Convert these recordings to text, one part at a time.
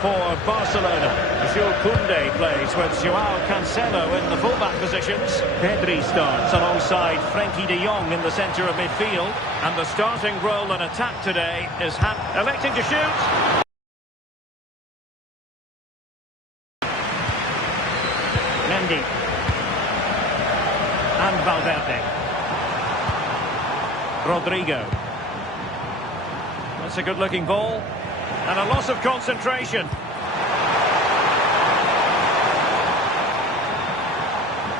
For Barcelona, Jules Koundé plays with Joao Cancelo in the fullback positions. Pedri starts alongside Frenkie de Jong in the centre of midfield. And the starting role in attack today is electing to shoot. Mendy. And Valverde. Rodrigo. That's a good-looking ball. And a loss of concentration.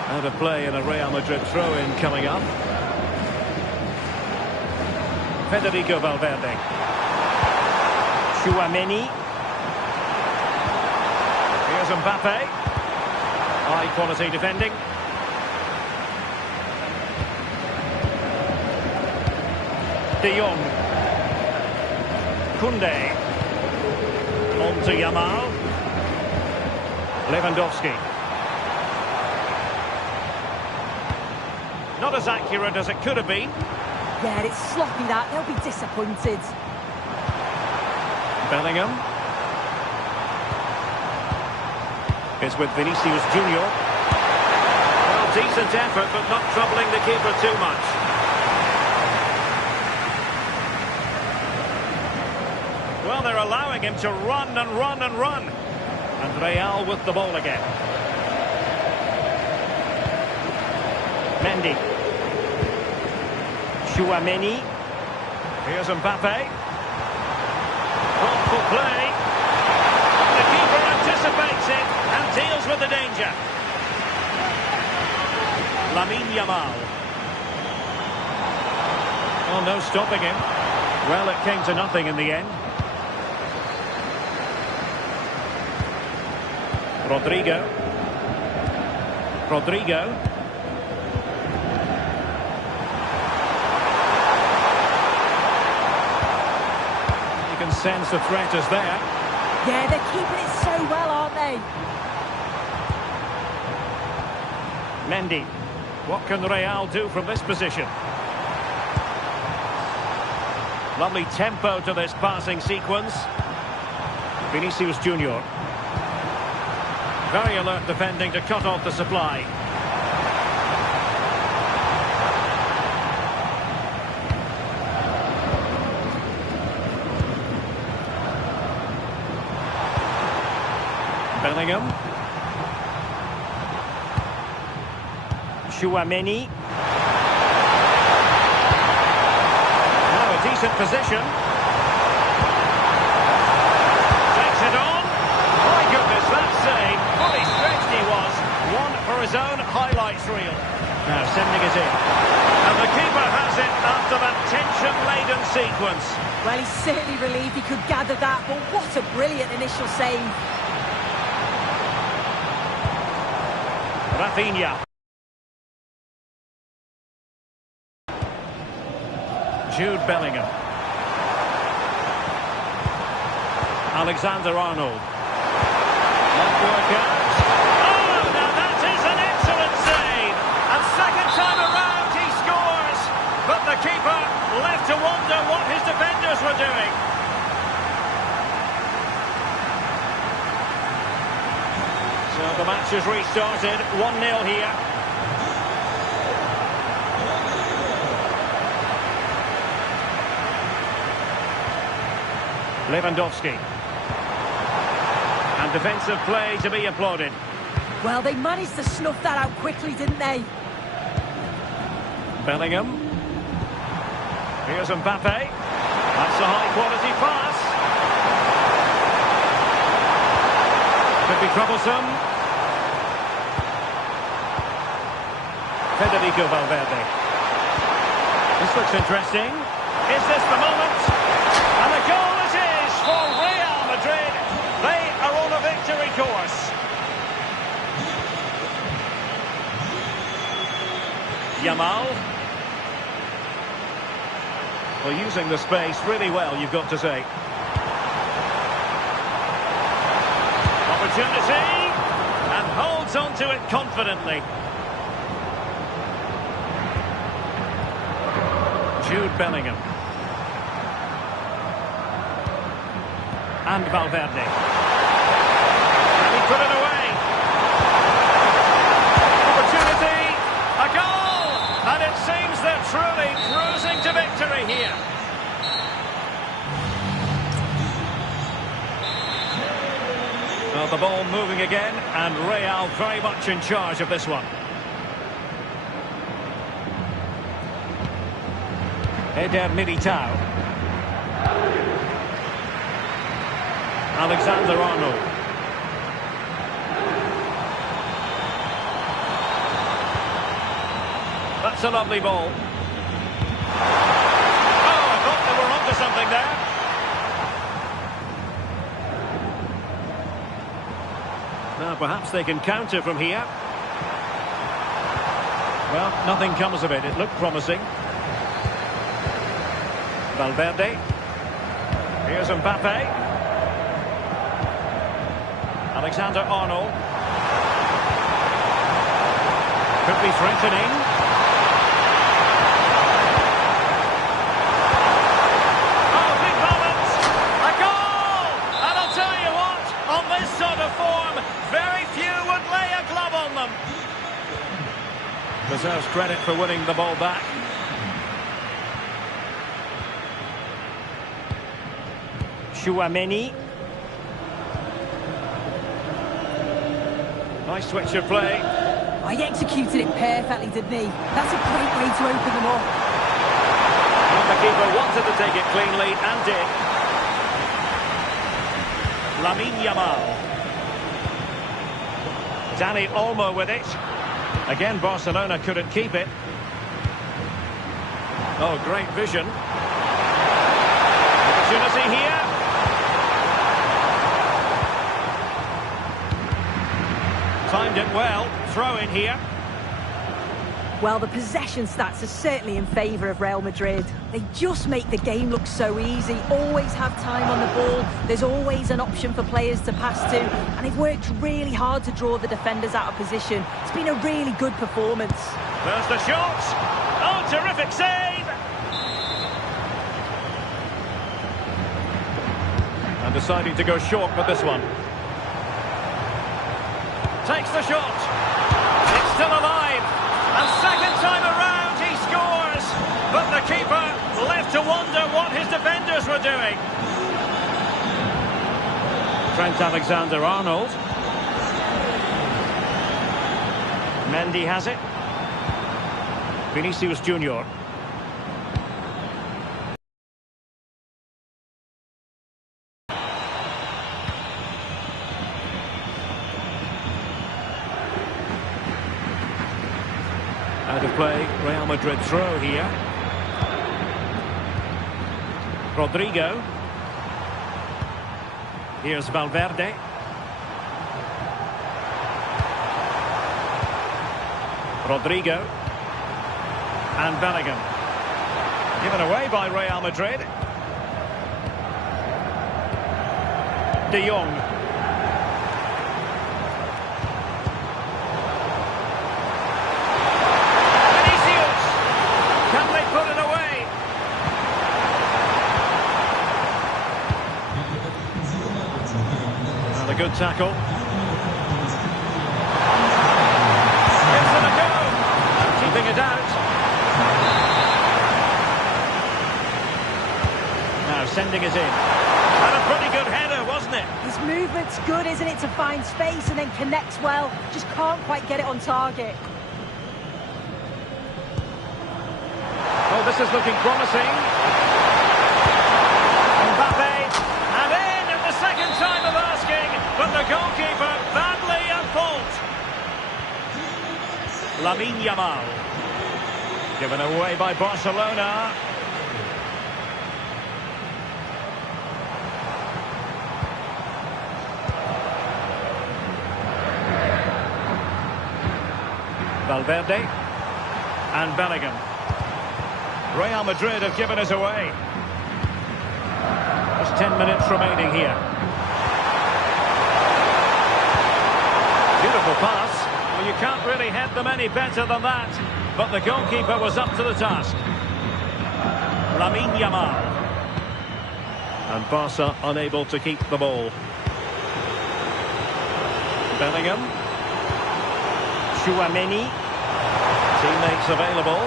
Out of play in a Real Madrid throw-in coming up. Federico Valverde. Tchouaméni. Here's Mbappe. High-quality defending. De Jong. Koundé. On to Yamal. Lewandowski. Not as accurate as it could have been. Yeah, it's sloppy that. They'll be disappointed. Bellingham. Is with Vinicius Junior. Well, decent effort, but not troubling the keeper too much. Well, they're allowing him to run and run and run. And Real with the ball again. Mendy. Tchouaméni. Here's Mbappe. Thoughtful play. The keeper anticipates it and deals with the danger. Lamine Yamal. Oh, no stopping him. Well, it came to nothing in the end. Rodrigo. You can sense the threat is there. Yeah, they're keeping it so well, aren't they? Mendy. What can Real do from this position? Lovely tempo to this passing sequence. Vinicius Junior. Very alert defending to cut off the supply. Bellingham. Tchouaméni. Now a decent position. Takes it on. My goodness, that save. Fully stretched he was. One for his own highlights reel. Now sending it in. And the keeper has it after that tension-laden sequence. Well, he's certainly relieved he could gather that, but what a brilliant initial save. Rafinha. Jude Bellingham. Alexander-Arnold. Not work out. Oh, now that is an excellent save. And second time around he scores. But the keeper left to wonder what his defenders were doing. So the match has restarted. 1-0 here. Lewandowski. And defensive play to be applauded. Well, they managed to snuff that out quickly, didn't they? Bellingham. Here's Mbappe. That's a high-quality pass. Could be troublesome. Federico Valverde. This looks interesting. Is this the moment? And a goal it is for Real Madrid. They are on a victory course. Yamal. Well, using the space really well, you've got to say. Opportunity. And holds on to it confidently. Jude Bellingham. And Valverde. Well, the ball moving again, and Real very much in charge of this one. Eder Militao. Alexander-Arnold. That's a lovely ball. Oh, I thought they were onto something there. Now, perhaps they can counter from here. Well, nothing comes of it. It looked promising. Valverde. Here's Mbappe. Alexander-Arnold. Could be threatening. Oh, big moment! A goal! And I'll tell you what, on this sort of form, very few would lay a glove on them. Deserves credit for winning the ball back. Tchouaméni. Nice switch of play. He executed it perfectly, didn't he? That's a great way to open them up. And the keeper wanted to take it cleanly and did. Lamine Yamal. Dani Olmo with it. Again, Barcelona couldn't keep it. Oh, great vision. Opportunity here. Timed it well. Throw in here. Well, the possession stats are certainly in favour of Real Madrid. They just make the game look so easy. Always have time on the ball. There's always an option for players to pass to. And they've worked really hard to draw the defenders out of position. It's been a really good performance. There's the shot. Oh, terrific save. And deciding to go short with this one. Takes the shot. It's still alive. And second time around he scores. But the keeper left to wonder what his defenders were doing. Trent Alexander-Arnold. Mendy has it. Vinicius Junior. Out of play, Real Madrid throw here. Rodrigo. Here's Valverde. Rodrigo. And Bellingham. Given away by Real Madrid. De Jong. Good tackle. Gives it a go. Keeping it out. Now sending it in. And a pretty good header, wasn't it? His movement's good, isn't it, to find space and then connects well. Just can't quite get it on target. Oh, this is looking promising. Mbappe. And in at the second time of asking. But the goalkeeper badly at fault. Lamine Yamal. Given away by Barcelona. Valverde. And Bellingham. Real Madrid have given us away. Just 10 minutes remaining here. Beautiful pass. Well, you can't really head them any better than that. But the goalkeeper was up to the task. Lamine Yamal. And Barca unable to keep the ball. Bellingham. Tchouaméni. Teammates available.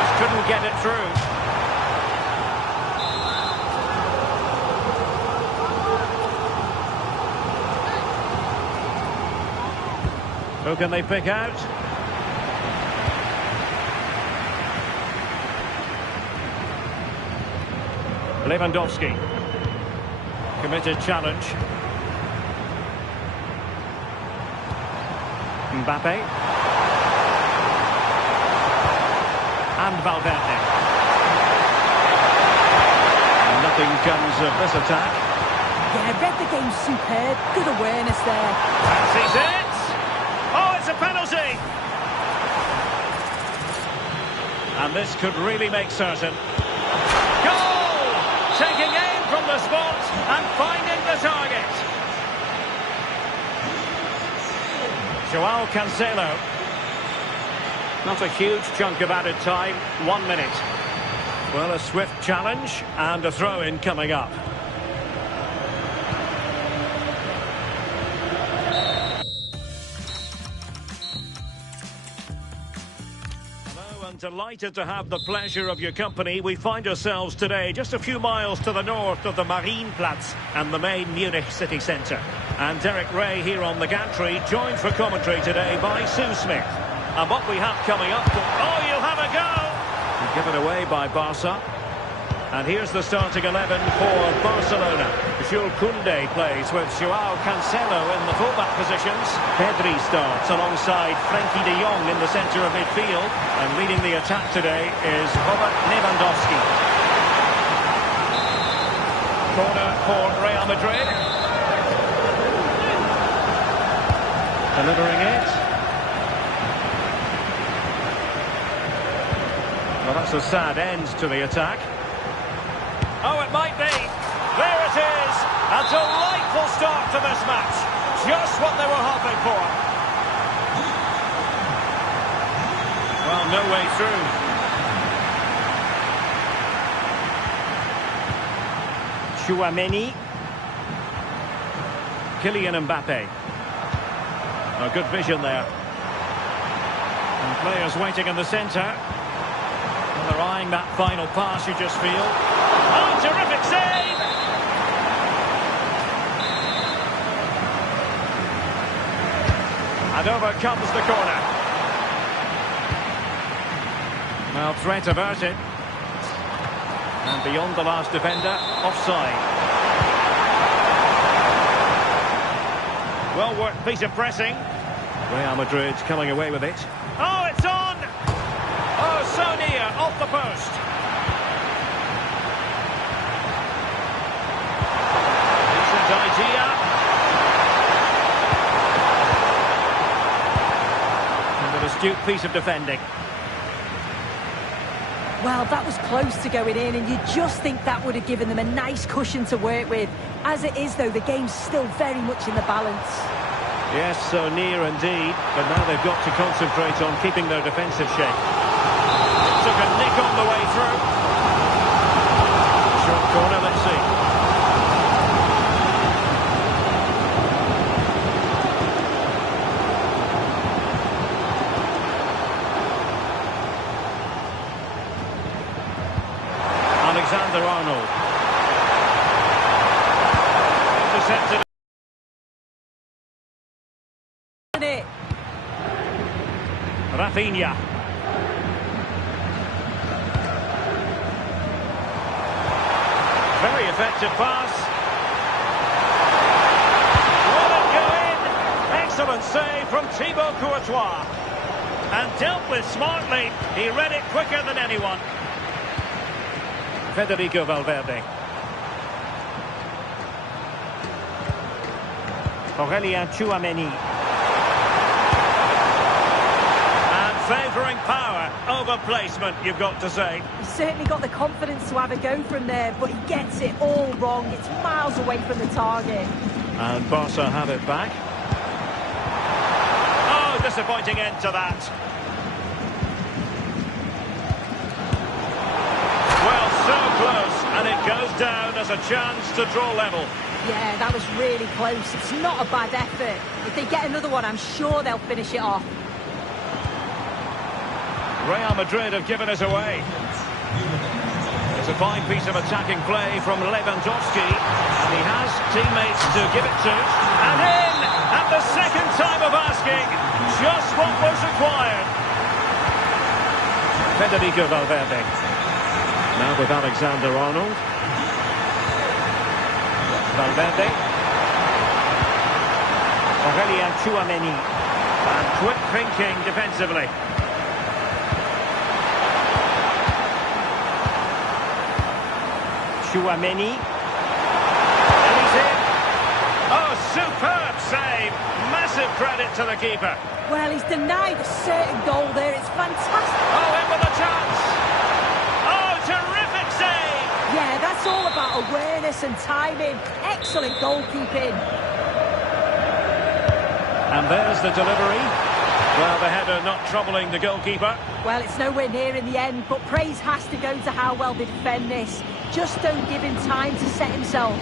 Just couldn't get it through. Who can they pick out? Lewandowski. Committed challenge. Mbappe. And Valverde. Nothing comes of this attack. Yeah, I read the game superb. Good awareness there. Fancies it. Oh, it's a penalty. And this could really make certain. Goal! Taking aim from the spot and finding the target. Joao Cancelo. Not a huge chunk of added time. 1 minute. Well, a swift challenge and a throw-in coming up. Hello, and delighted to have the pleasure of your company. We find ourselves today just a few miles to the north of the Marienplatz and the main Munich city centre. And Derek Ray here on the gantry, joined for commentary today by Sue Smith. And what we have coming up... Oh, you'll have a go! Given away by Barca. And here's the starting 11 for Barcelona. Jules Koundé plays with Joao Cancelo in the fullback positions. Pedri starts alongside Frenkie de Jong in the centre of midfield. And leading the attack today is Robert Lewandowski. Corner for Real Madrid. Delivering it. Well, that's a sad end to the attack. Oh, it might be. There it is. A delightful start to this match. Just what they were hoping for. Well, no way through. Tchouaméni. Kylian Mbappe. A good vision there. And players waiting in the centre. They're eyeing that final pass, you just feel. Oh, terrific save! And over comes the corner. Well, threat averted. And beyond the last defender, offside. Well-worked piece of pressing. Real Madrid coming away with it. Oh, it's on! Oh, so near, off the post. Decent idea. And an astute piece of defending. Well, that was close to going in, and you just think that would have given them a nice cushion to work with. As it is, though, the game's still very much in the balance. Yes, so near indeed, but now they've got to concentrate on keeping their defensive shape. Took a nick on the way through. Short corner, let's see. Alexander-Arnold. Intercepted. Rafinha. Very effective pass. Will it go in? Excellent save from Thibaut Courtois. And dealt with smartly. He read it quicker than anyone. Federico Valverde. Aurélien Tchouaméni. Favouring power over placement, you've got to say. He's certainly got the confidence to have a go from there, but he gets it all wrong. It's miles away from the target. And Barca have it back. Oh, disappointing end to that. Well, so close, and it goes down as a chance to draw level. Yeah, that was really close. It's not a bad effort. If they get another one, I'm sure they'll finish it off. Real Madrid have given us away. It's a fine piece of attacking play from Lewandowski. And he has teammates to give it to. And in! At the second time of asking, what was required. Federico Valverde. Now with Alexander-Arnold. Valverde. Aurélien Tchouaméni. And quick thinking defensively. Tchouaméni. And he's in. Oh, superb save. Massive credit to the keeper. Well, he's denied a certain goal there. It's fantastic. Oh, in with a chance. Oh, terrific save. Yeah, that's all about awareness and timing. Excellent goalkeeping. And there's the delivery. Well, the header not troubling the goalkeeper. Well, it's nowhere near in the end, but praise has to go to how well they defend this. Just don't give him time to set himself.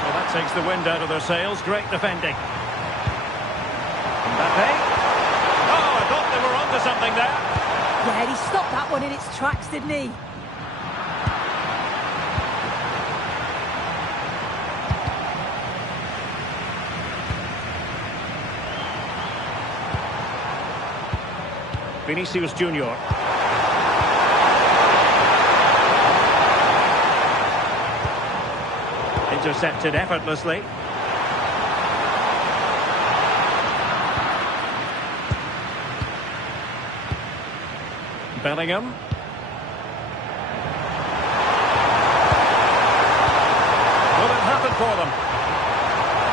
Well, that takes the wind out of their sails. Great defending. Mbappe. Oh, I thought they were onto something there. Yeah, he stopped that one in its tracks, didn't he? Vinicius Junior. Intercepted effortlessly. Bellingham. Will it happen for them?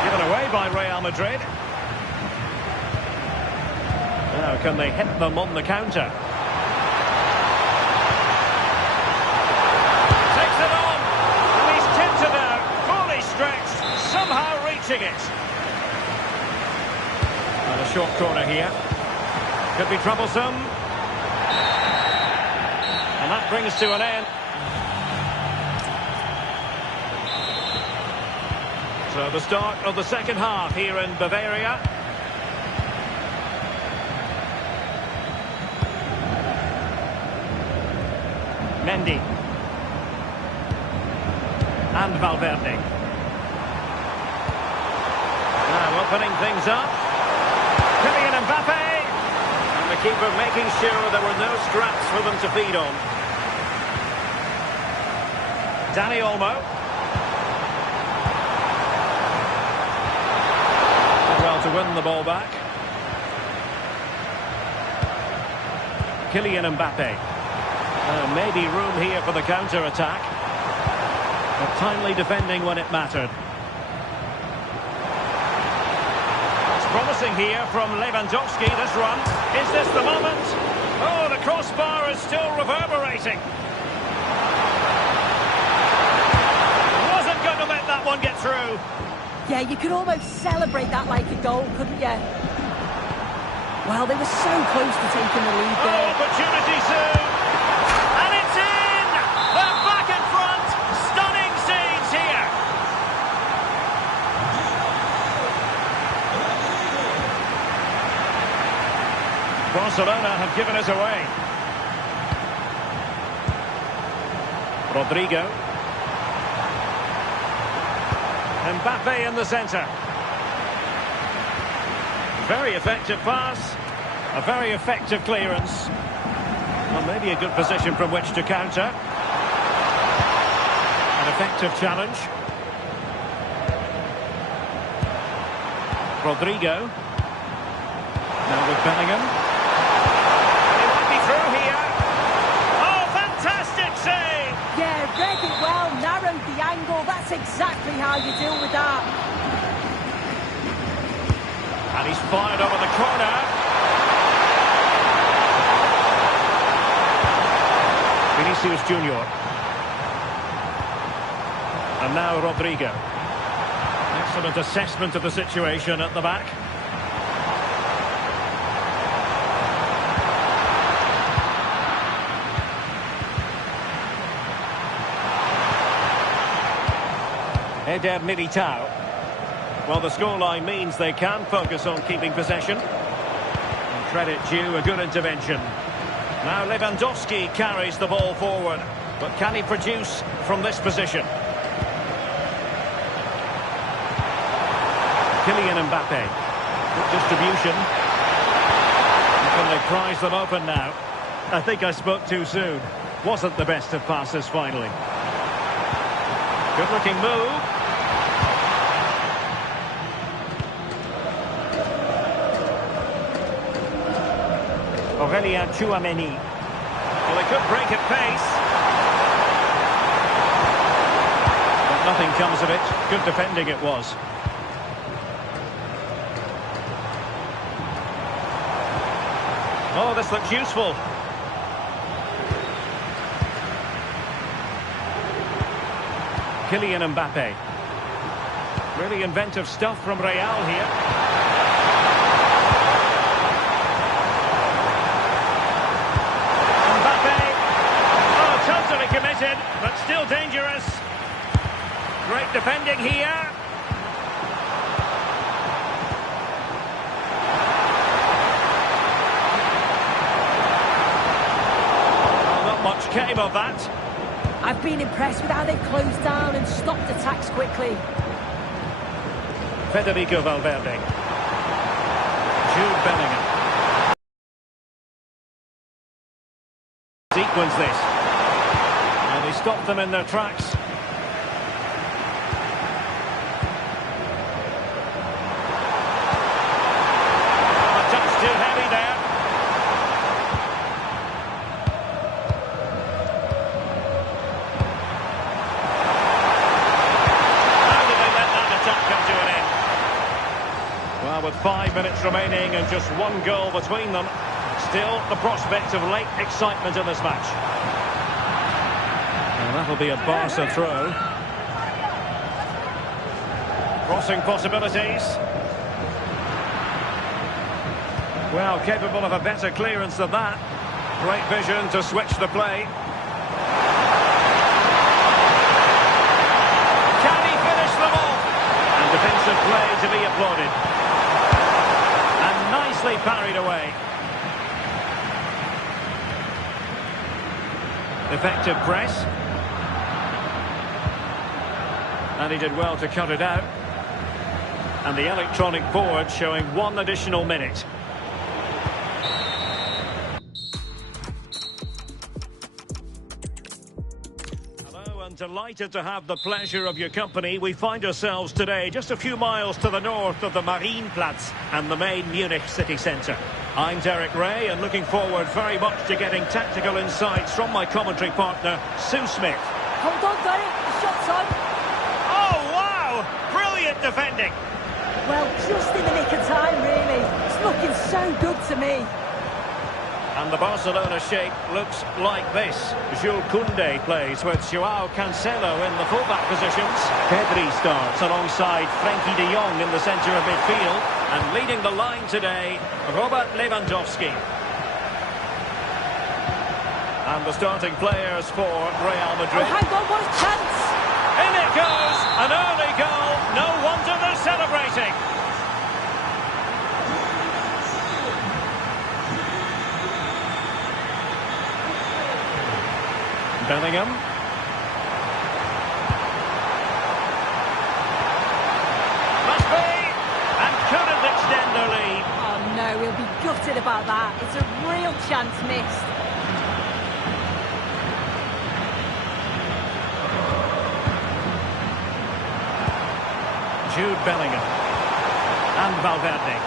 Given away by Real Madrid. Now, can they hit them on the counter? Takes it on. And he's tipped it out. Fully stretched. Somehow reaching it. And a short corner here. Could be troublesome. And that brings to an end. So the start of the second half here in Bavaria. Mendy. And Valverde. Now opening things up. Kylian Mbappe. And the keeper making sure there were no scraps for them to feed on. Dani Olmo. Did well to win the ball back. Kylian Mbappe. Maybe room here for the counter-attack. But timely defending when it mattered. It's promising here from Lewandowski, this run. Is this the moment? Oh, the crossbar is still reverberating. Wasn't going to let that one get through. Yeah, you could almost celebrate that like a goal, couldn't you? Well, they were so close to taking the lead there. Oh, opportunity soon. And it's in! They're back in front. Stunning scenes here. Barcelona have given us away. Rodrigo. Mbappe in the centre. Very effective pass. A very effective clearance. Well, maybe a good position from which to counter. An effective challenge. Rodrigo. Now with Bellingham. He might be through here. Oh, fantastic save! Yeah, read it well, narrowed the angle. That's exactly how you deal with that. And he's fired over the corner. Vinicius Junior. And now Rodrigo. Excellent assessment of the situation at the back. Eder Militao. Well, the scoreline means they can focus on keeping possession. And credit due, a good intervention. Now Lewandowski carries the ball forward. But can he produce from this position? Kylian Mbappe. Good distribution. Can they prize them open now? I think I spoke too soon. Wasn't the best of passes finally. Good looking move. Aurélien Tchouameni. Well, they could break at pace. But nothing comes of it. Good defending it was. Oh, this looks useful. Kylian Mbappe. Really inventive stuff from Real here. Mbappe. Oh, totally committed, but still dangerous. Great defending here. Much came of that. I've been impressed with how they've closed down and stopped attacks quickly. Federico Valverde. Jude Bellingham. Sequence this. And he stopped them in their tracks. A touch too heavy there. With 5 minutes remaining and just one goal between them, still the prospect of late excitement in this match. And that'll be a Barca throw. Crossing possibilities. Well, capable of a better clearance than that. Great vision to switch the play. Can he finish them off? And defensive play to be applauded. Nicely parried away. Effective press. And he did well to cut it out. And the electronic board showing 1 additional minute. Delighted to have the pleasure of your company. We find ourselves today just a few miles to the north of the Marienplatz and the main Munich city centre. I'm Derek Ray and looking forward very much to getting tactical insights from my commentary partner, Sue Smith. Hold on, Derek. The shot's on. Oh, wow! Brilliant defending. Well, just in the nick of time, really. It's looking so good to me. And the Barcelona shape looks like this. Jules Koundé plays with Joao Cancelo in the fullback positions. Pedri starts alongside Frenkie de Jong in the centre of midfield. And leading the line today, Robert Lewandowski. And the starting players for Real Madrid. Oh, hang on, what a chance! In it goes! An early goal. No wonder they're celebrating. Bellingham. Must be! And couldn't extend their lead. Oh no, he'll be gutted about that. It's a real chance missed. Jude Bellingham. And Valverde.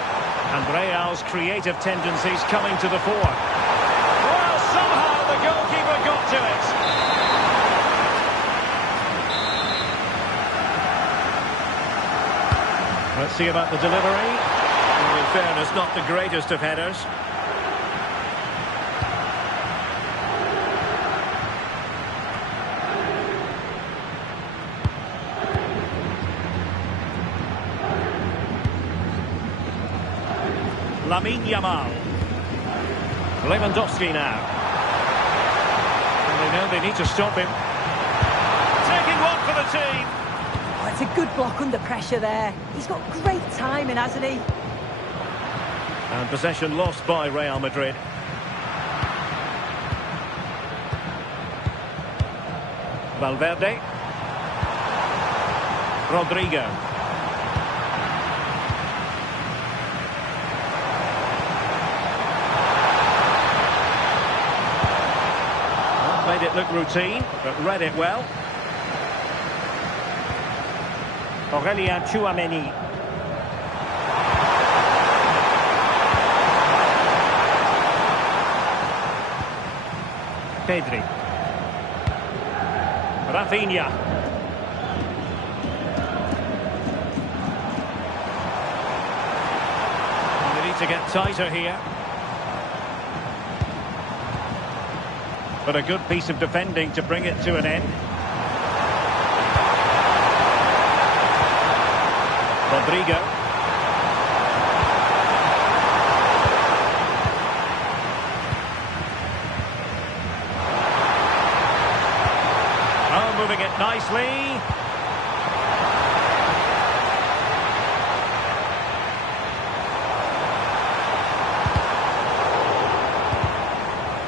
And Real's creative tendencies coming to the fore. Well, somehow the goalkeeper got to it. Let's see about the delivery. Well, in fairness, not the greatest of headers. Lamine Yamal. Lewandowski now. And they know they need to stop him. Taking one for the team. Oh, it's a good block under pressure there. He's got great timing, hasn't he? And possession lost by Real Madrid. Valverde. Rodrigo. look routine, but read it well. Aurélien Tchouaméni. Pedri. Rafinha. They need to get tighter here. But a good piece of defending to bring it to an end. Rodrigo. Oh, moving it nicely.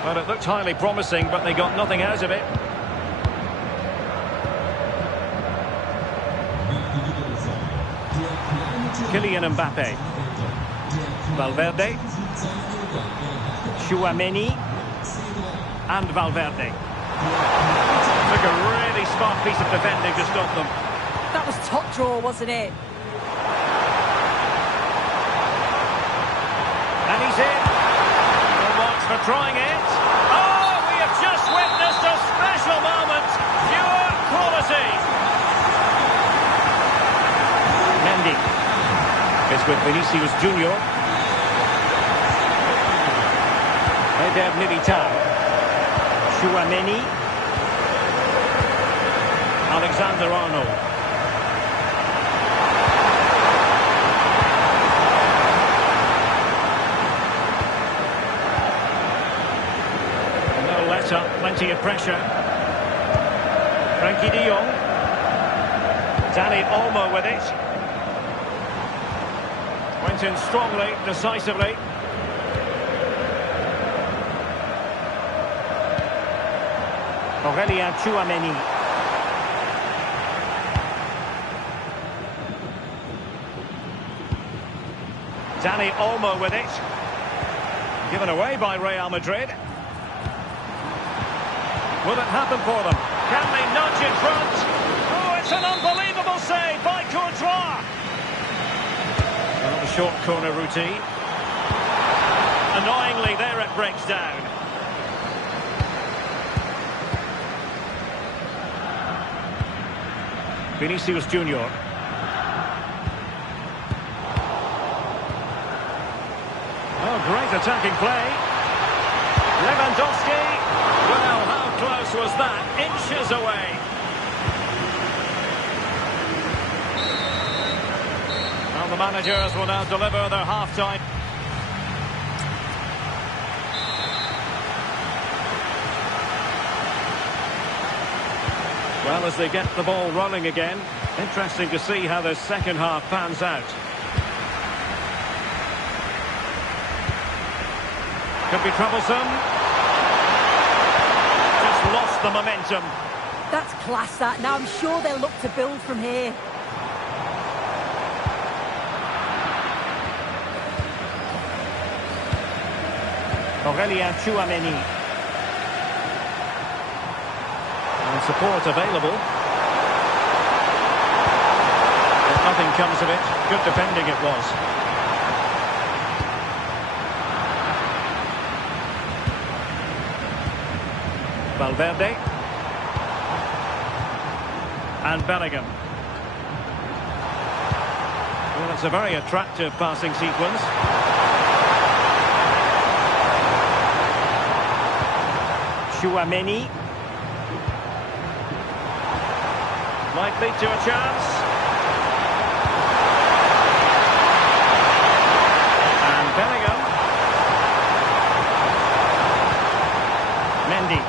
Well, it looked highly promising, but they got nothing out of it. Kylian Mbappe. Valverde. Tchouaméni. And Valverde. Took a really smart piece of defending to stop them. That was top draw, wasn't it? And he's in. No marks for trying it. Oh, we have just witnessed a special moment. Pure quality. Mendy. It's with Vinicius Junior. Eder Militao. Tchouaméni. Alexander Arnold. No let up, plenty of pressure. Frenkie de Jong. Dani Olmo with it. Went in strongly, decisively. Aurélien Tchouaméni. Dani Olmo with it. Given away by Real Madrid. Will it happen for them? Can they nudge in front? Oh, it's an unbelievable save by Courtois. Another short corner routine. Annoyingly, there it breaks down. Vinicius Junior. Oh, great attacking play. Lewandowski. Well, how close was that? Inches away. Well, the managers will now deliver their half-time. Well, as they get the ball rolling again, interesting to see how the second half pans out. Could be troublesome. Just lost the momentum. That's class, that. Now I'm sure they'll look to build from here. Aurélien Tchouaméni. And support available. But nothing comes of it. Good defending it was. Valverde. And Bellingham. Well, it's a very attractive passing sequence. Tchouaméni. Might lead to a chance. And Bellingham. Mendy.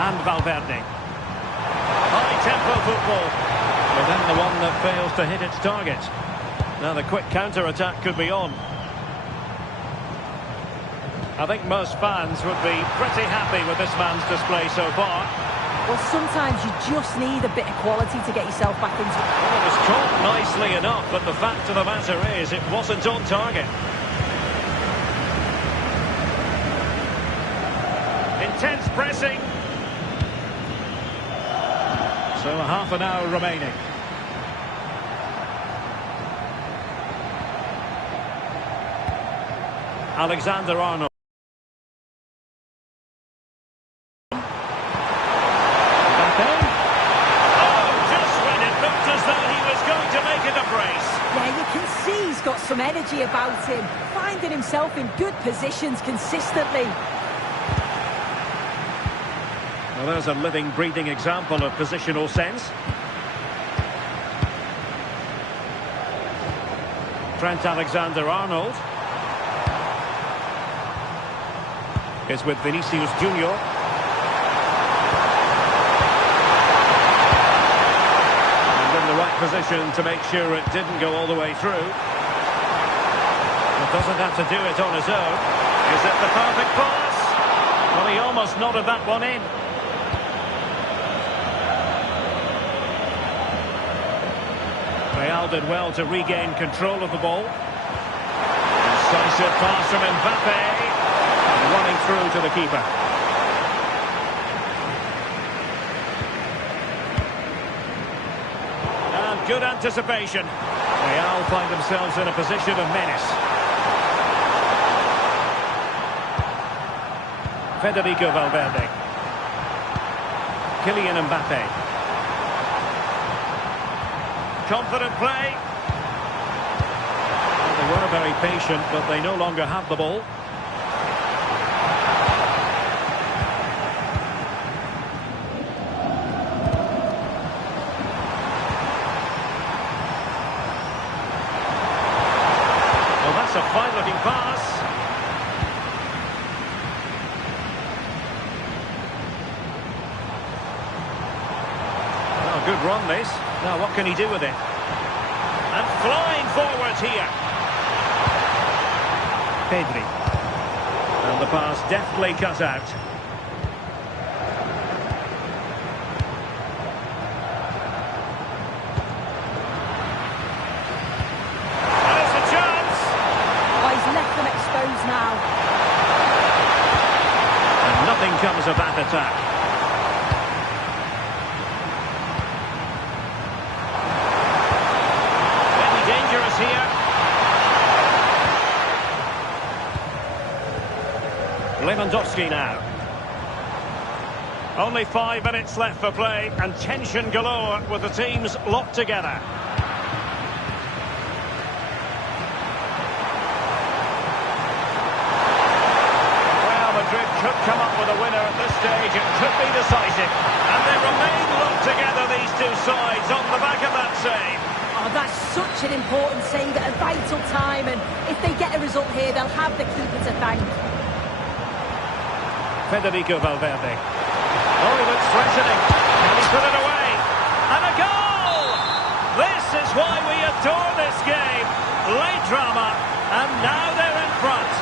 And Valverde. High-tempo football. But then the one that fails to hit its target. Now the quick counter-attack could be on. I think most fans would be pretty happy with this man's display so far. Well, sometimes you just need a bit of quality to get yourself back into it. Well, it was caught nicely enough, but the fact of the matter is it wasn't on target. pressing. So half an hour remaining. Alexander-Arnold. Mbappe. Oh, just when it looked as though he was going to make it a brace. Yeah, you can see he's got some energy about him, finding himself in good positions consistently. Well, there's a living, breathing example of positional sense. Trent Alexander-Arnold is with Vinicius Junior. And in the right position to make sure it didn't go all the way through. But doesn't have to do it on his own. Is it the perfect pass? Well, he almost nodded that one in. Real did well to regain control of the ball. Decisive pass from Mbappe. Running through to the keeper. And good anticipation. Real find themselves in a position of menace. Federico Valverde. Kylian Mbappe. Confident play. Well, they were very patient, but they no longer have the ball. Well, that's a fine-looking pass. Oh, good run, this. Now, what can he do with it? And flying forwards here. Pedri. And the pass deftly cut out. There's a chance. Oh, he's left them exposed now. And nothing comes of that attack. Dangerous here. Lewandowski now. Only 5 minutes left for play and tension galore with the teams locked together. Real Madrid could come up with a winner at this stage. It could be decisive. And they remain locked together, these two sides, on the back of that save. Oh, that's such an important save at a vital time, and if they get a result here, they'll have the keeper to thank. Federico Valverde. Oh, he looks threatening. Can he put it away? And a goal! This is why we adore this game. Late drama, and now they're in front.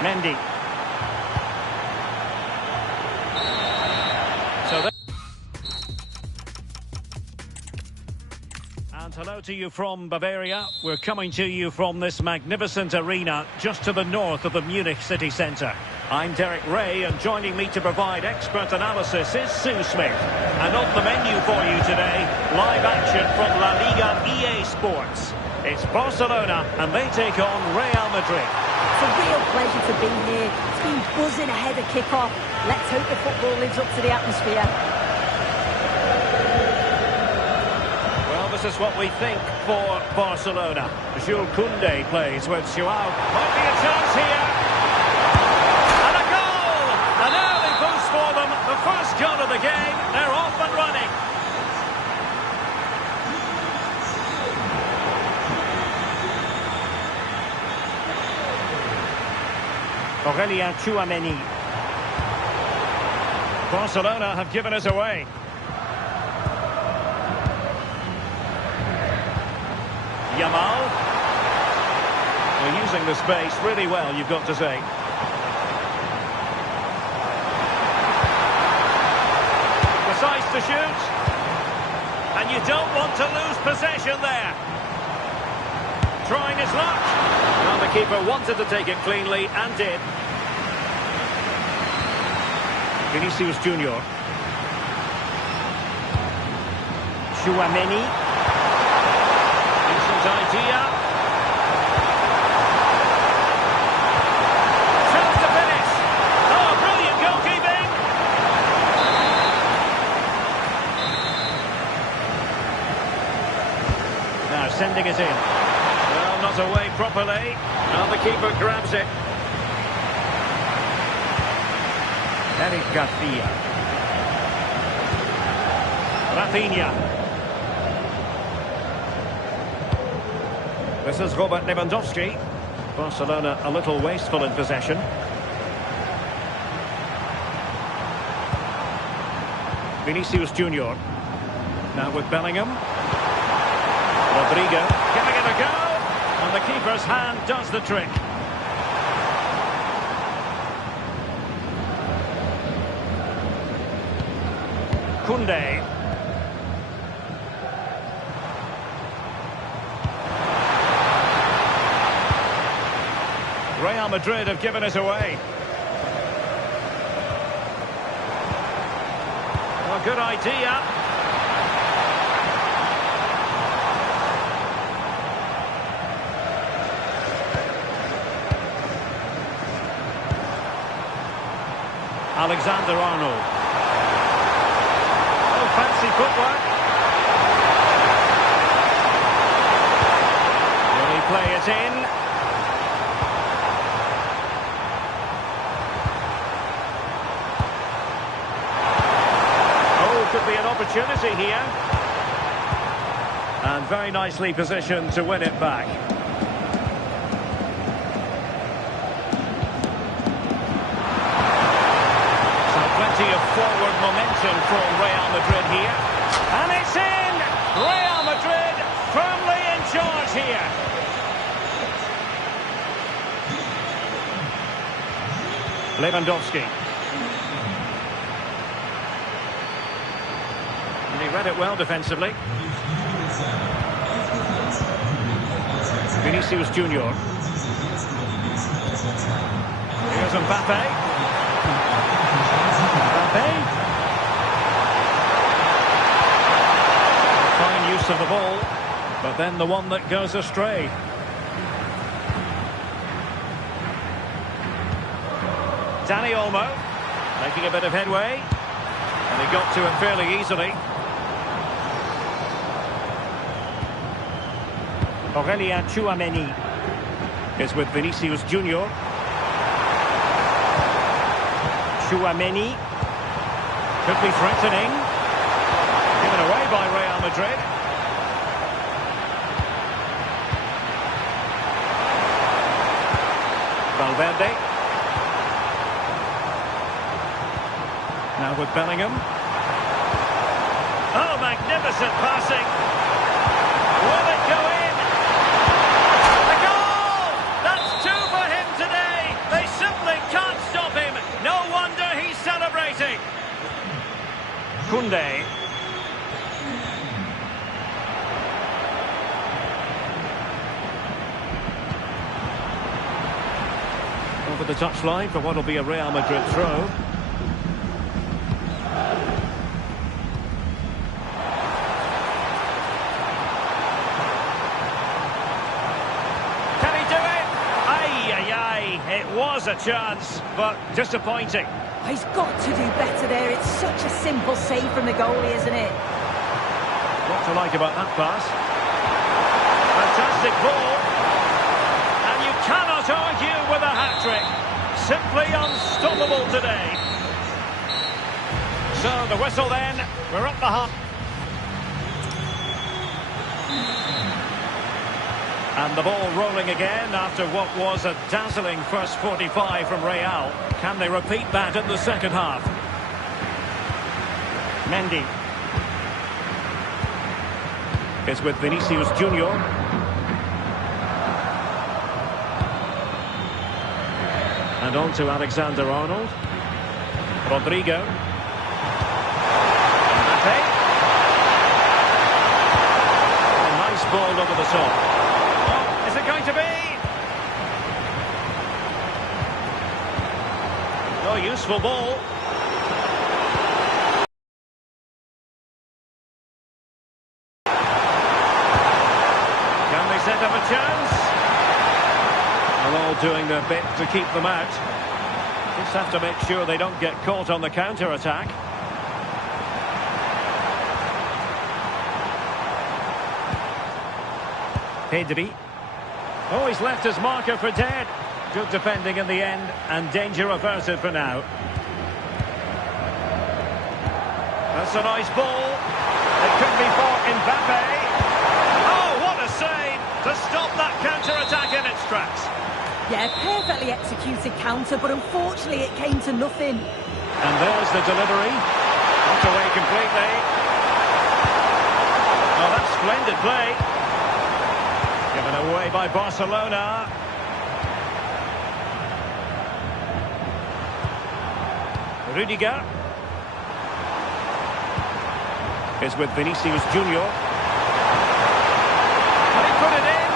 Mendy. And hello to you from Bavaria. We're coming to you from this magnificent arena just to the north of the Munich city centre. I'm Derek Ray, and joining me to provide expert analysis is Sue Smith. And on the menu for you today, live action from La Liga EA Sports. It's Barcelona, and they take on Real Madrid. It's a real pleasure to be here. It's been buzzing ahead of kick-off. Let's hope the football lives up to the atmosphere. This is what we think for Barcelona. Jules Koundé plays with Joao. Might be a chance here. And a goal! An early boost for them. The first goal of the game. They're off and running. Aurélien Tchouameni. Barcelona have given us away. Yamal. They're using the space really well, you've got to say. Decides to shoot. And you don't want to lose possession there. Trying his luck. Well, the keeper wanted to take it cleanly and did. Vinicius Junior. Tchouaméni. Decent idea. Chance to finish. Oh, brilliant goalkeeping. Now sending it in. Well, not away properly. Now the keeper grabs it. Eric Garcia. Rafinha. This is Robert Lewandowski. Barcelona a little wasteful in possession. Vinicius Junior. Now with Bellingham. Rodrigo giving it a go. And the keeper's hand does the trick. Koundé. Real Madrid have given it away. Well, good idea. Alexander-Arnold. Oh, fancy footwork. Will he play it in? Could be an opportunity here. And very nicely positioned to win it back. So plenty of forward momentum from Real Madrid here. And it's in! Real Madrid firmly in charge here. Lewandowski. He read it well defensively. Vinicius Junior. Here's Mbappe. Mbappe. Fine use of the ball, but then the one that goes astray. Dani Olmo making a bit of headway, and he got to it fairly easily. Aurélien Tchouaméni is with Vinicius Junior. Tchouaméni could be threatening. Given away by Real Madrid. Valverde. Now with Bellingham. Oh, magnificent passing. Will it go in? The goal! That's two for him today. They simply can't stop him. No wonder he's celebrating. Koundé. Over the touchline for what will be a Real Madrid throw. It was a chance, but disappointing. He's got to do better there. It's such a simple save from the goalie, isn't it? What to like about that pass? Fantastic ball. And you cannot argue with a hat-trick. Simply unstoppable today. So the whistle then. We're up the hut. And the ball rolling again after what was a dazzling first 45 from Real. Can they repeat that in the second half? Mendy is with Vinicius Junior. And on to Alexander-Arnold. Rodrigo. Mbappe. A nice ball over the top. Is it going to be? Oh, useful ball. Can they set up a chance? They're all doing their bit to keep them out. Just have to make sure they don't get caught on the counter-attack. Pedri. Oh, he's left his marker for dead. Good defending in the end, and danger averted for now. That's a nice ball. It could be for Mbappe. Oh, what a save to stop that counter-attack in its tracks. Yeah, perfectly executed counter, but unfortunately it came to nothing. And there's the delivery. Knocked away completely. Oh, that's splendid play. Given away by Barcelona. Rudiger. Is with Vinicius Junior. And he put it in.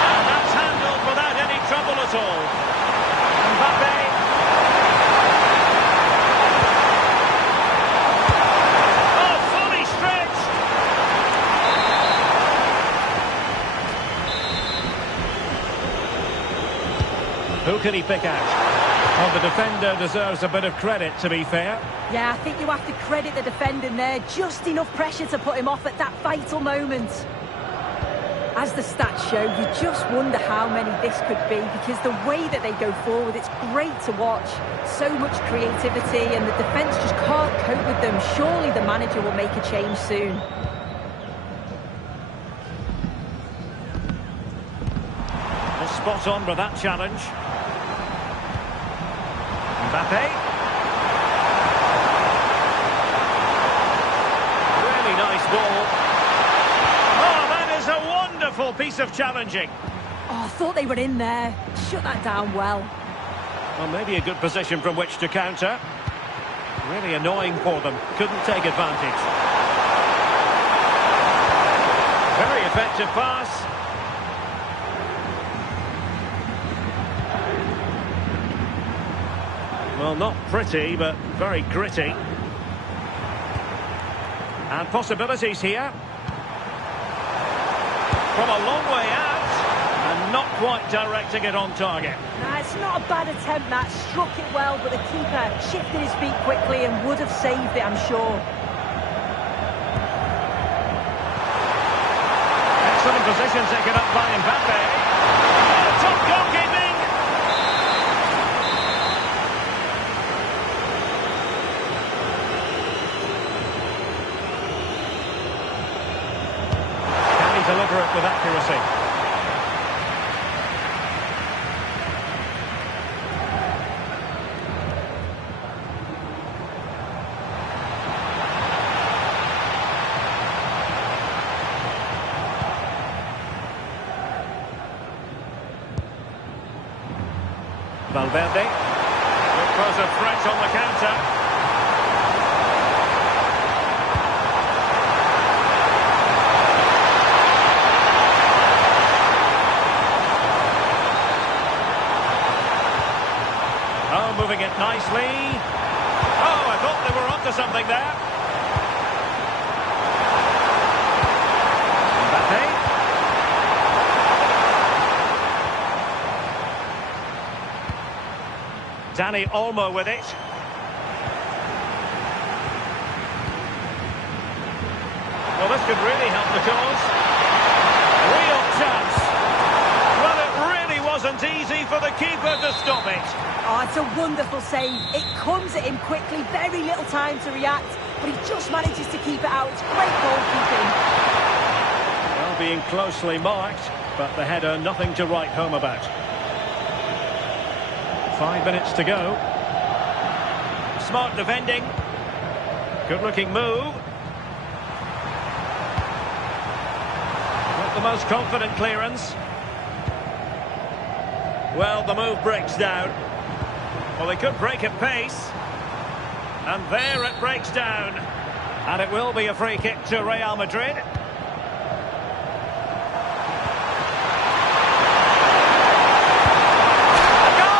And that's handled without any trouble at all. Mbappe. Oh, fully stretched. Who can he pick out? Well, the defender deserves a bit of credit, to be fair. Yeah, I think you have to credit the defending there. Just enough pressure to put him off at that vital moment. As the stats show, you just wonder how many this could be, because the way that they go forward, it's great to watch. So much creativity, and the defence just can't cope with them. Surely the manager will make a change soon. Well, spot on with that challenge. Mbappe. Really nice ball. Oh, that is a wonderful piece of challenging. Oh, I thought they were in there. Shut that down well. Well, maybe a good position from which to counter. Really annoying for them. Couldn't take advantage. Very effective pass. Well, not pretty, but very gritty. And possibilities here. From a long way out, and not quite directing it on target. Nah, it's not a bad attempt, that. Struck it well, but the keeper shifted his feet quickly and would have saved it, I'm sure. Excellent position taken up by Mbappe. Oh, top goalkeeping! Deliver it with accuracy. Valverde. It was a threat on the counter. Oh, moving it nicely. Oh, I thought they were onto something there. Mbappe. Dani Olmo with it. Well, this could really help the cause. Real chance. Well, it really wasn't easy for the keeper to stop it. Oh, it's a wonderful save. It comes at him quickly, very little time to react, but he just manages to keep it out. It's great goalkeeping. Well, being closely marked, but the header nothing to write home about. 5 minutes to go. Smart defending. Good-looking move. Not the most confident clearance. Well, the move breaks down. Well, they could break at pace. And there it breaks down. And it will be a free kick to Real Madrid. A goal!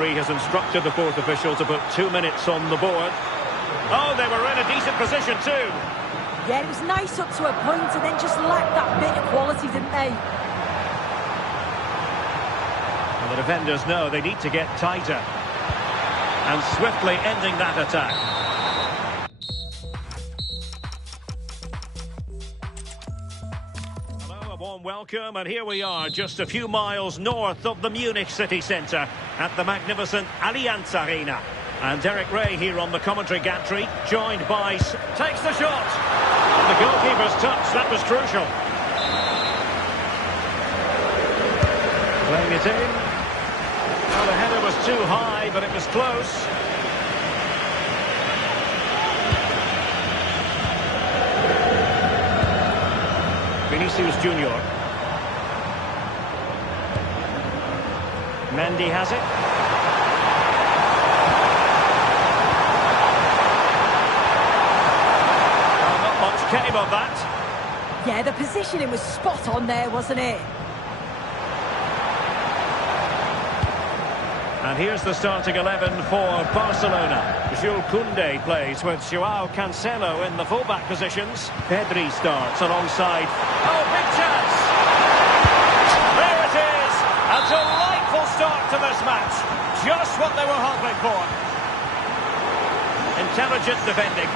referee has instructed the fourth official to put 2 minutes on the board. Oh, they were in a decent position too. Yeah, it was nice up to a point and then just lacked that bit of quality, didn't they? And the defenders know they need to get tighter. And swiftly ending that attack. Hello, a warm welcome, and here we are, just a few miles north of the Munich city centre at the magnificent Allianz Arena. And Derek Ray here on the commentary gantry, joined by... Takes the shot! And the goalkeeper's touch, that was crucial. Playing it in. Well, the header was too high, but it was close. Vinicius Junior. Mendy has it. Came of that. Yeah, the positioning was spot on there, wasn't it? And here's the starting 11 for Barcelona. Jules Koundé plays with Joao Cancelo in the fullback positions. Pedri starts alongside... Oh, big chance! There it is! A delightful start to this match. Just what they were hoping for. Intelligent defending.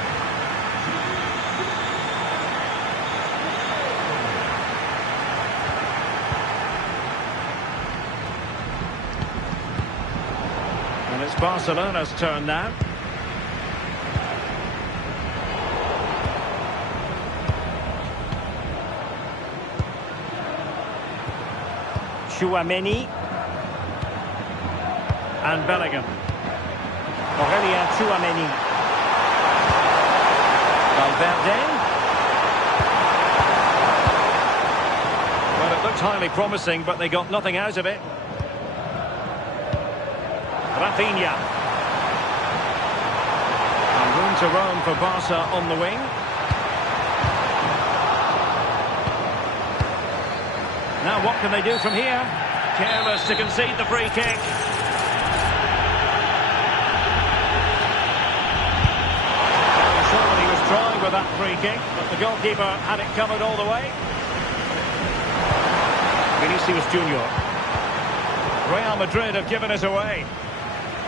It's Barcelona's turn now. Tchouaméni and Bellingham. Aurélien Tchouaméni. Valverde. Well, it looked highly promising, but they got nothing out of it. Rafinha. And room to roam for Barca on the wing. Now what can they do from here? Careless to concede the free kick. I'm sure that he was trying with that free kick, but the goalkeeper had it covered all the way. Vinicius Junior. Real Madrid have given it away.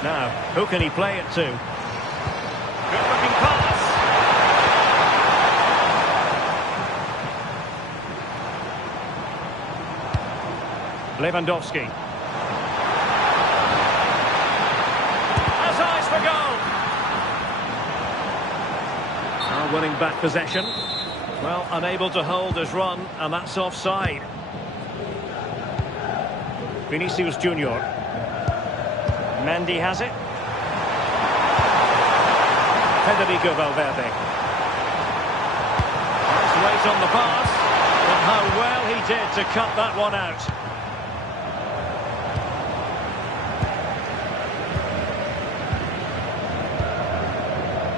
Now, who can he play it to? Good-looking pass. Lewandowski. Has eyes for goal. Now winning back possession. Well, unable to hold his run, and that's offside. Vinicius Junior. Mendy has it. Federico Valverde. Nice weight on the pass. And how well he did to cut that one out.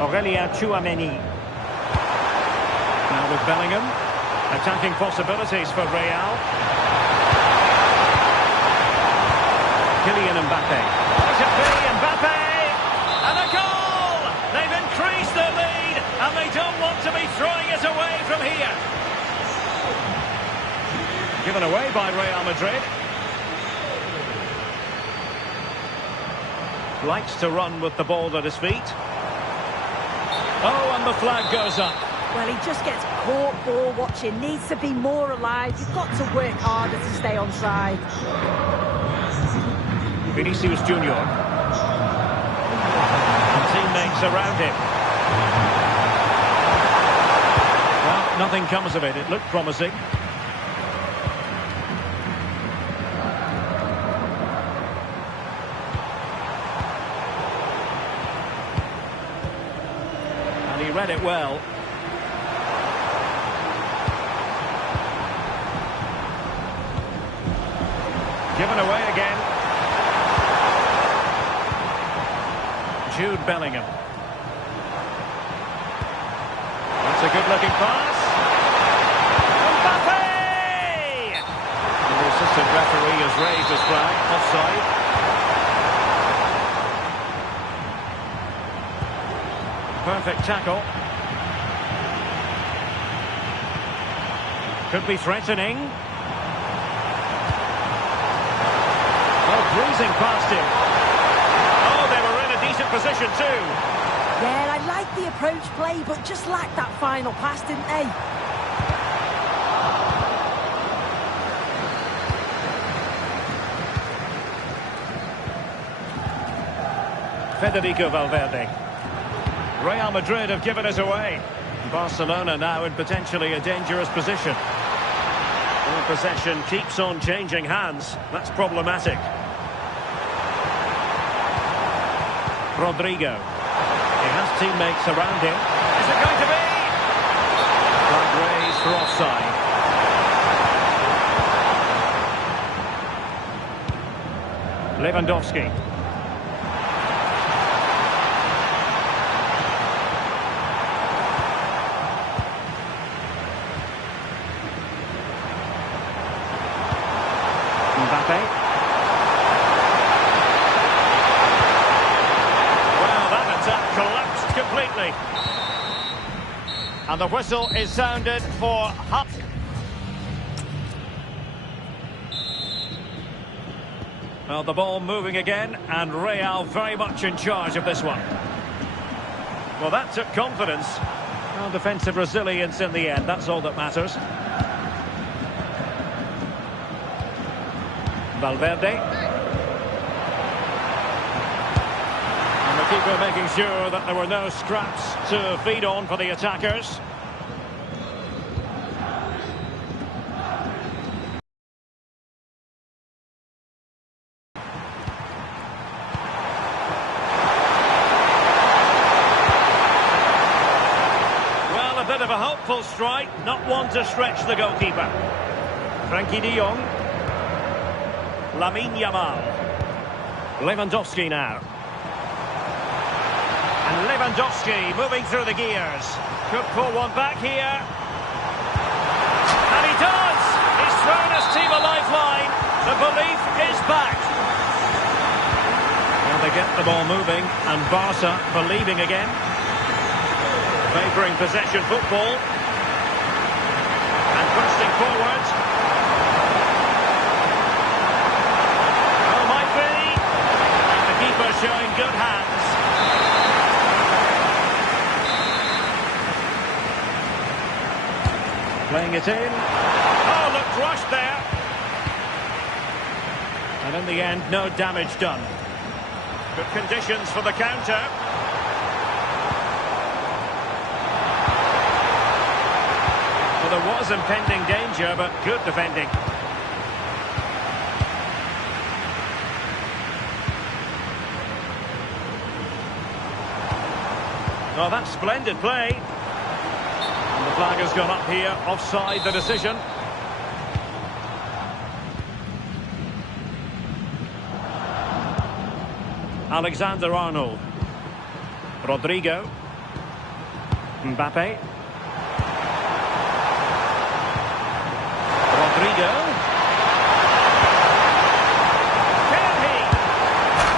Aurélien Tchouaméni. Now with Bellingham. Attacking possibilities for Real. Kylian Mbappe. Mbappe! And a goal! They've increased their lead, and they don't want to be throwing it away from here. Given away by Real Madrid. Likes to run with the ball at his feet. Oh, and the flag goes up. Well, he just gets caught ball watching. Needs to be more alive. You've got to work harder to stay onside. Vinicius Junior. And teammates around him. Well, nothing comes of it. It looked promising. And he read it well. Given away again. Jude Bellingham. That's a good-looking pass. Mbappe! And the assistant referee has raised his flag. Offside. Perfect tackle. Could be threatening. Oh, breezing past him. Oh, they were in a decent position too. Yeah, I like the approach play, but just lacked that final pass, didn't they? Federico Valverde. Real Madrid have given it away. Barcelona now in potentially a dangerous position. Ball possession keeps on changing hands. That's problematic. Rodrigo. He has teammates around him. Is it going to be? Flag raised for offside. Lewandowski. Mbappe. Well, that attack collapsed completely. And the whistle is sounded for half. Well, the ball moving again, and Real very much in charge of this one. Well, that took confidence. Well, defensive resilience in the end, that's all that matters. Valverde. And the keeper making sure that there were no scraps to feed on for the attackers. Well, a bit of a hopeful strike, not one to stretch the goalkeeper. Frenkie de Jong. Lamine Yamal. Lewandowski now. And Lewandowski moving through the gears. Could pull one back here. And he does! He's thrown his team a lifeline. The belief is back. Well, they get the ball moving, and Barca believing again. Favouring possession football. And bursting forward. Showing good hands. Playing it in. Oh, looked rushed there. And in the end, no damage done. Good conditions for the counter. Well, there was impending danger, but good defending. Oh, that's splendid play. And the flag has gone up here, offside the decision. Alexander-Arnold. Rodrigo. Mbappe. Rodrigo. Can he?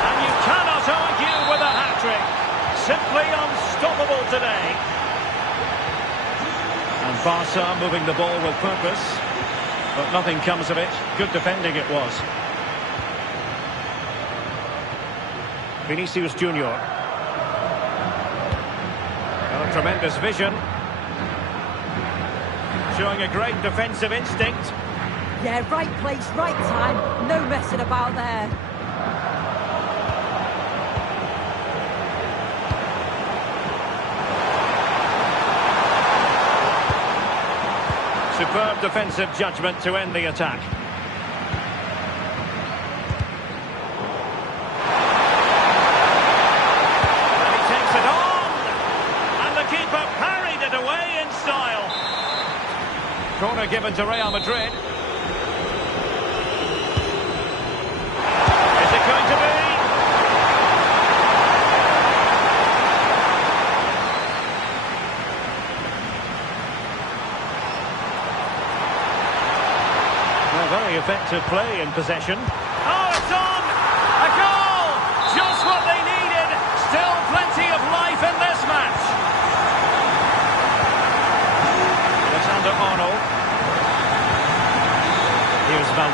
And you cannot argue with a hat-trick. Simply unstoppable today. And Barca moving the ball with purpose, but nothing comes of it. Good defending it was. Vinicius Junior. Well, tremendous vision. Showing a great defensive instinct. Yeah, right place, right time. No messing about there. Superb defensive judgment to end the attack. And he takes it on! And the keeper parried it away in style. Corner given to Real Madrid. Is it going to be? Very effective play in possession. Oh, it's on! A goal! Just what they needed! Still plenty of life in this match.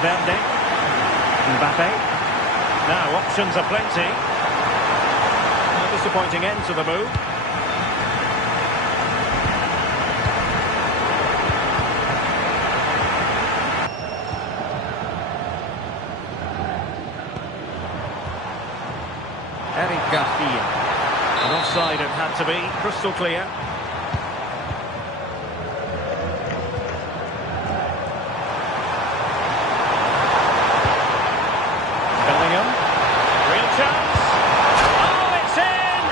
Valverde. Mbappe. Now options are plenty. A disappointing end to the move. Eric Garcia. An offside it had to be, crystal clear. Bellingham. Real chance. Oh, it's in!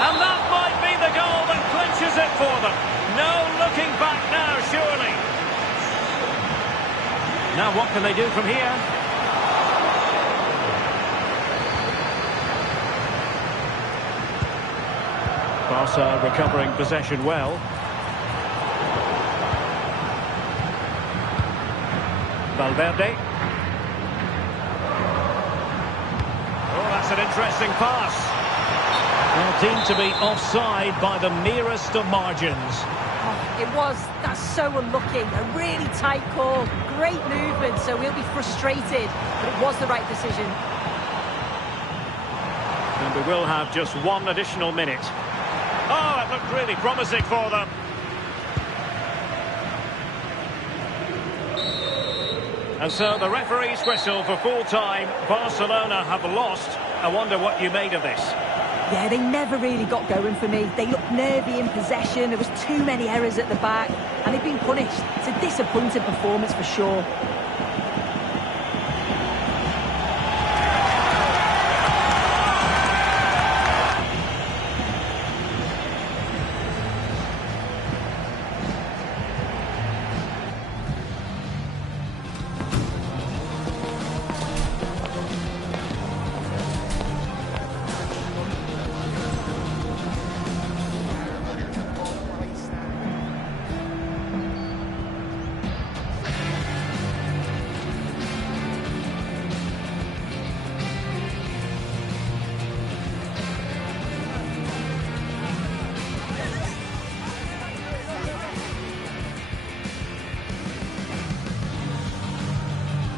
And that might be the goal that clinches it for them. No looking back now, surely. Now what can they do from here? Barca recovering possession well. Valverde. Oh, that's an interesting pass. Well, deemed to be offside by the merest of margins. Oh, it was. That's so unlucky. A really tight call. Great movement, so we'll be frustrated. But it was the right decision. And we will have just one additional minute. Oh, it looked really promising for them. And so the referee's whistle for full time. Barcelona have lost. I wonder what you made of this. Yeah, they never really got going for me. They looked nervy in possession. There was too many errors at the back. And they've been punished. It's a disappointing performance for sure.